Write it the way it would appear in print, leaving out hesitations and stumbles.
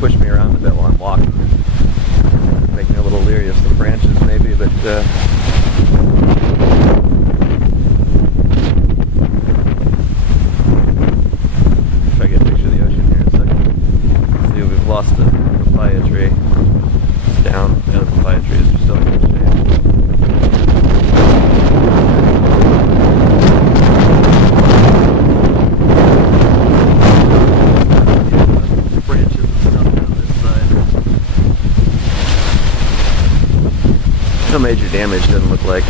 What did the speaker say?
push me around a bit while I'm walking. Make me a little leery of some branches maybe, but try to get a picture of the ocean here in a second. See, we've lost a papaya tree. It's down. The other papaya trees are still in good shape. No major damage, doesn't look like.